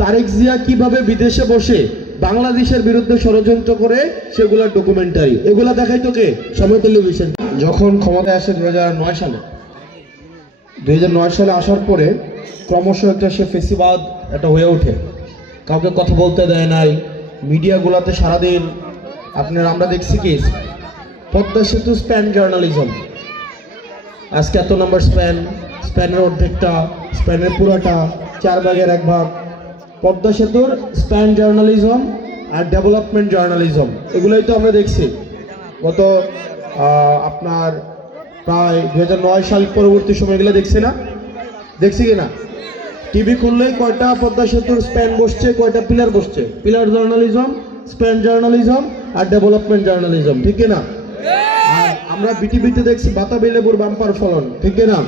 তারেক জিয়া কিভাবে বিদেশে বসে বাংলাদেশের বিরুদ্ধে ষড়যন্ত্র করে সেগুলোর ডকুমেন্টারি, এগুলা দেখাই তোকে সময় টেলিভিশন। যখন ক্ষমতায় আসে 2009 সালে, 2009 সালে আসার পরে ক্রমশ একটা সে ফেসিবাদ এটা হয়ে ওঠে, কাউকে কথা বলতে দেয় নাই, মিডিয়াগুলোতে সারাদিন আমরা দেখছি কি পদ্মা সেতু স্প্যান জার্নালিজম, আজকে এত নম্বর স্প্যানের অর্ধেকটা, স্প্যানের পুরাটা, 4 ভাগের 1 ভাগ, পদ্মা সেতুর স্প্যান জার্নালিজম আর ডেভেলপমেন্ট জার্নালিজম, এগুলোই তো আমরা দেখছি গত আপনার প্রায় 2009 সাল পরবর্তী সময়গুলো দেখছি কি না? টিভি খুললেই কয়টা পদ্মা সেতুর স্প্যান বসছে, কয়টা পিলার বসছে, পিলার জার্নালিজম, স্প্যান জার্নালিজম আর ডেভেলপমেন্ট জার্নালিজম, ঠিক না? আর আমরা বিটিভিতে দেখছি বাতাবি লেবুর বাম্পার ফলন, ঠিক না?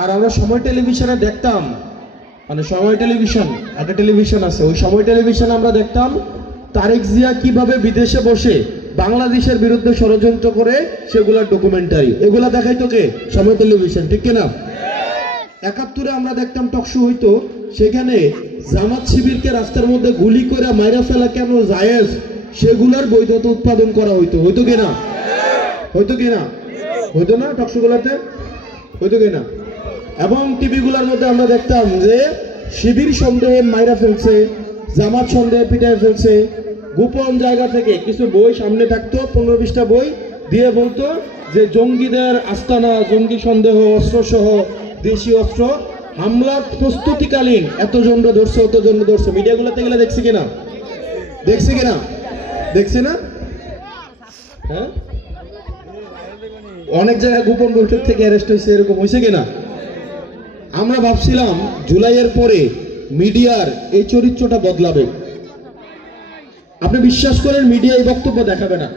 আর আমরা সময় টেলিভিশনে দেখতাম, মানে সময় টেলিভিশন, একটা টেলিভিশন আছে, ওই সময় টেলিভিশনে আমরা দেখতাম তারেক জিয়া কিভাবে বিদেশে বসে বাংলাদেশের বিরুদ্ধে ষড়যন্ত্র করে সেগুলোর ডকুমেন্টারি, এগুলা দেখাই তোকে সময় টেলিভিশন, ঠিক না? 71-এ আমরা দেখতাম টকশো হইতো, সেখানে জামাত শিবিরকে রাস্তার মধ্যে গুলি করে মাইরা ফেলা কেন জায়েজ সেগুলোর বৈধতা উৎপাদন করা হইতো কিনা? হইতো না? টকশোগুলাতে হইতো কিনা? এবং টিভিগুলোর মধ্যে আমরা দেখতাম যে শিবির সন্দেহে মাইরা ফেলছে, জামাত সন্দেহে পিটায় ফেলছে, গোপন জায়গা থেকে কিছু বই সামনে থাকতো, 15-20টা বই দিয়ে বলতো যে জঙ্গিদের আস্তানা, জঙ্গি সন্দেহ, অস্ত্রসহ দেশীয় অস্ত্র, হামলার প্রস্তুতিকালীন এতজন ধরছে। মিডিয়াগুলোতে গেলে দেখছি কিনা? দেখছি না? হ্যাঁ, অনেক জায়গায় গোপন বৈঠক থেকে অ্যারেস্ট হয়েছে, এরকম হয়েছে কিনা? আমরা ভাবছিলাম জুলাইয়ের পরে মিডিয়ার এই চরিত্রটা বদলাবে। আপনি বিশ্বাস করেন, মিডিয়া এই বক্তব্য দেখাবে না।